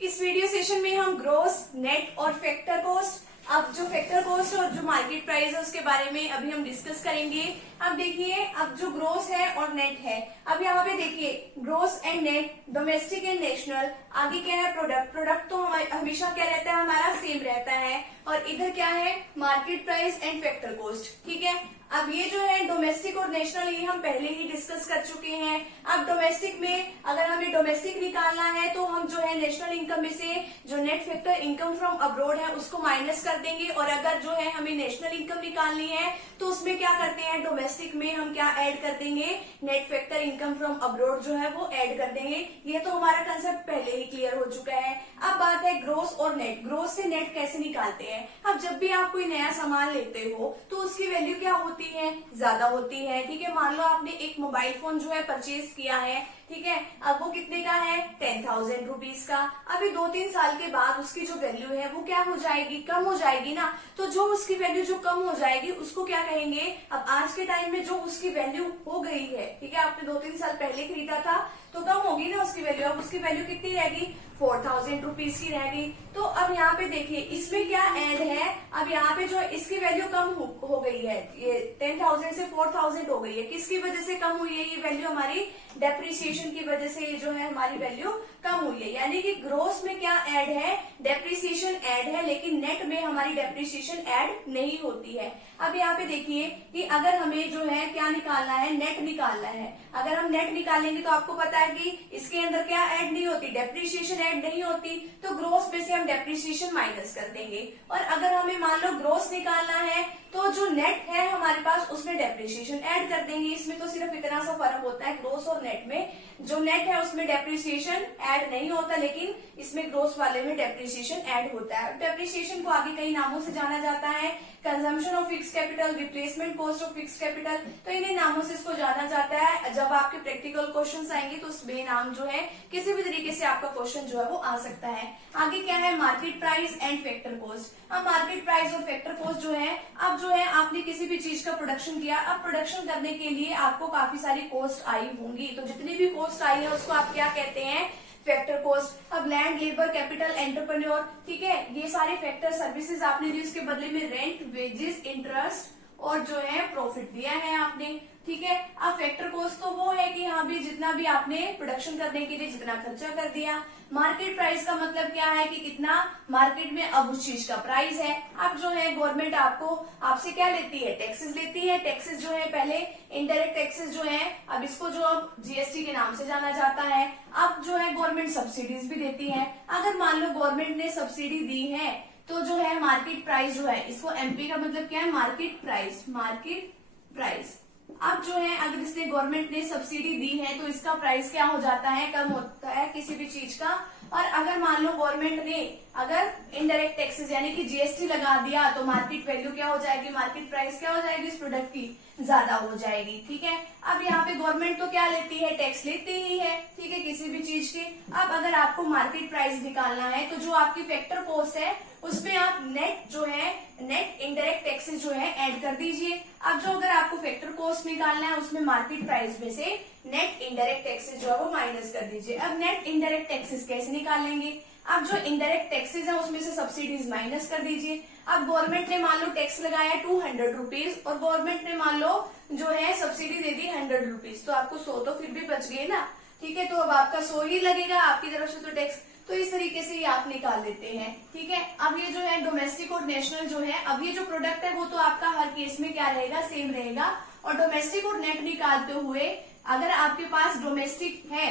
इस video session में हम ग्रोस, नेट और फैक्टर कॉस्ट, अब जो फैक्टर कॉस्ट और जो मार्केट प्राइस है उसके बारे में अभी हम डिस्कस करेंगे। अब देखिए, अब जो ग्रोस है और नेट है, अब यहाँ पे देखिए gross and net, domestic and national, आगे क्या है प्रोडक्ट। प्रोडक्ट तो हमेशा क्या रहता है, हमारा सेम रहता है, और इधर क्या है market price and factor cost. ठीक है, अब ये जो है डोमेस्टिक और नेशनल, ये हम पहले ही डिस्कस कर चुके हैं। अब डोमेस्टिक में अगर हमें डोमेस्टिक निकालना है तो हम जो है नेशनल इनकम में से जो net factor income from abroad है उसको माइनस कर देंगे, और अगर जो है हमें नेशनल इनकम निकालनी है तो उसमें क्या करते हैं, डोमेस्टिक में हम क्या ऐड कर देंगे, net factor income from abroad जो है वो ऐड कर देंगे। ये तो हमारा कंसेप्ट पहले ही क्लियर हो चुका है। अब बात है ग्रोस और नेट। ग्रोस से नेट कैसे निकालते हैं। अब जब भी आप कोई नया सामान लेते हो तो उसकी वैल्यू क्या होती है, ज्यादा होती है। ठीक है, मान लो आपने एक मोबाइल फोन जो है परचेज किया है, ठीक है, अब वो कितने का है, 10,000 रुपीज का। अभी 2-3 साल के बाद उसकी जो वैल्यू है वो क्या हो जाएगी, कम हो जाएगी ना। तो जो उसकी वैल्यू जो कम हो जाएगी उसको क्या कहेंगे, अब आज के टाइम में जो उसकी वैल्यू हो गई है, ठीक है, आपने 2-3 साल पहले खरीदा था तो कम होगी ना उसकी वैल्यू। अब उसकी वैल्यू कितनी रहेगी, 4,000 रुपीज की रहेगी। तो अब यहाँ पे देखिए इसमें क्या ऐड है, अब यहाँ पे जो इसकी वैल्यू कम हो गई है, ये 10,000 से 4,000 हो गई है। किसकी वजह से कम हुई है ये वैल्यू, हमारी डेप्रिसिएशन की वजह से जो है हमारी वैल्यू कम हुई है। यानी कि ग्रोस में क्या ऐड है, डेप्रिसिएशन ऐड है, लेकिन नेट में हमारी डेप्रिसिएशन ऐड नहीं होती है। अब यहाँ पे देखिए कि अगर हमें जो है क्या निकालना है, नेट निकालना है। अगर हम नेट निकालेंगे तो आपको पता है कि इसके अंदर क्या ऐड नहीं होती, डेप्रिसिएशन ऐड नहीं होती, तो ग्रोस में से हम डेप्रिसिएशन माइनस कर देंगे। और अगर हमें मान लो ग्रोस निकालना है तो जो नेट है हमारे पास उसमें डेप्रिसिएशन ऐड कर देंगे। इसमें तो सिर्फ इतना सा फर्क होता है ग्रोस और नेट में, जो नेट है उसमें डेप्रिसिएशन ऐड नहीं होता, लेकिन इसमें ग्रोस वाले में डेप्रिसिएशन ऐड होता है। डेप्रिसिएशन को आगे कई नामों से जाना जाता है, consumption of fix capital, replacement cost of fix capital, तो इन्हीं नामों से इसको जाना जाता है। जब आपके प्रैक्टिकल क्वेश्चन आएंगे तो उस नाम जो है किसी भी तरीके से आपका क्वेश्चन जो है वो आ सकता है। आगे क्या है, market price and factor cost. अब मार्केट प्राइस और फैक्टर कॉस्ट जो है, अब जो है आपने किसी भी चीज का प्रोडक्शन किया, अब प्रोडक्शन करने के लिए आपको काफी सारी कॉस्ट आई होंगी, तो जितनी भी कॉस्ट आई है उसको आप क्या कहते हैं, फैक्टर कॉस्ट। अब लैंड, लेबर, कैपिटल, एंटरप्रेन्योर, ठीक है, ये सारे फैक्टर, सर्विसेज आपने दी, उसके बदले में रेंट, वेजेस, इंटरेस्ट और जो है प्रॉफिट दिया है आपने। ठीक है, अब फैक्टर कॉस्ट तो वो है कि हाँ भी जितना भी आपने प्रोडक्शन करने के लिए जितना खर्चा कर दिया। मार्केट प्राइस का मतलब क्या है कि कितना मार्केट में अब उस चीज का प्राइस है। अब जो है गवर्नमेंट आपसे क्या लेती है, टैक्सेस लेती है। टैक्सेस जो है पहले इनडायरेक्ट टैक्सेस जो है, अब इसको जो अब जीएसटी के नाम से जाना जाता है। अब जो है गवर्नमेंट सब्सिडीज भी देती है। अगर मान लो गवर्नमेंट ने सब्सिडी दी है तो जो है मार्केट प्राइस जो है, इसको एमपी का मतलब क्या है, मार्केट प्राइस, मार्केट प्राइस। अब जो है अगर इसने गवर्नमेंट ने सब्सिडी दी है तो इसका प्राइस क्या हो जाता है, कम होता है किसी भी चीज का। और अगर मान लो गवर्नमेंट ने अगर इनडायरेक्ट टैक्सेस यानी कि जीएसटी लगा दिया तो मार्केट वैल्यू क्या हो जाएगी, मार्केट प्राइस क्या हो जाएगी इस प्रोडक्ट की, ज्यादा हो जाएगी। ठीक है, अब यहाँ पे गवर्नमेंट तो क्या लेती है, टैक्स लेती ही है, ठीक है, किसी भी चीज के। अब अगर आपको मार्केट प्राइस निकालना है तो जो आपकी फैक्टर कॉस्ट है उसमें आप नेट जो है, नेट इनडायरेक्ट टैक्सेस जो है ऐड कर दीजिए। अब जो अगर आपको फैक्टर कॉस्ट निकालना है उसमें मार्केट प्राइस में से नेट इनडायरेक्ट टैक्सेस जो है वो माइनस कर दीजिए। अब नेट इनडायरेक्ट टैक्सेस कैसे निकालेंगे, अब जो इनडायरेक्ट टैक्सेस है उसमें से सब्सिडीज माइनस कर दीजिए। अब गवर्नमेंट ने मान लो टैक्स लगाया 200 रुपीज और गवर्नमेंट ने मान लो जो है सब्सिडी दे दी 100 रुपीज, तो आपको 100 तो फिर भी बच गए ना। ठीक है, तो अब आपका 100 ही लगेगा आपकी तरफ से तो टैक्स, तो इस तरीके से ये आप निकाल लेते हैं। ठीक है, अब ये जो है डोमेस्टिक और नेशनल जो है, अब ये जो प्रोडक्ट है वो तो आपका हर केस में क्या रहेगा, सेम रहेगा। और डोमेस्टिक और नेट निकालते हुए अगर आपके पास डोमेस्टिक है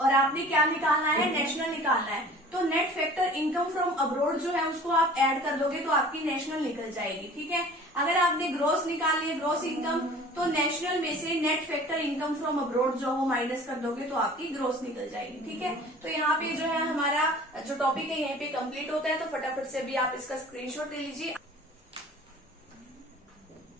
और आपने क्या निकालना है, नेशनल निकालना है, तो net factor income from abroad जो है उसको आप ऐड कर दोगे तो आपकी नेशनल निकल जाएगी। ठीक है, अगर आपने ग्रोस निकालनी है, ग्रोस इनकम, तो नेशनल में से net factor income from abroad जो वो माइनस कर दोगे तो आपकी ग्रोस निकल जाएगी। ठीक है, तो यहाँ पे जो है हमारा जो टॉपिक है यहीं पे कंप्लीट होता है, तो फटाफट से भी आप इसका स्क्रीनशॉट ले लीजिए।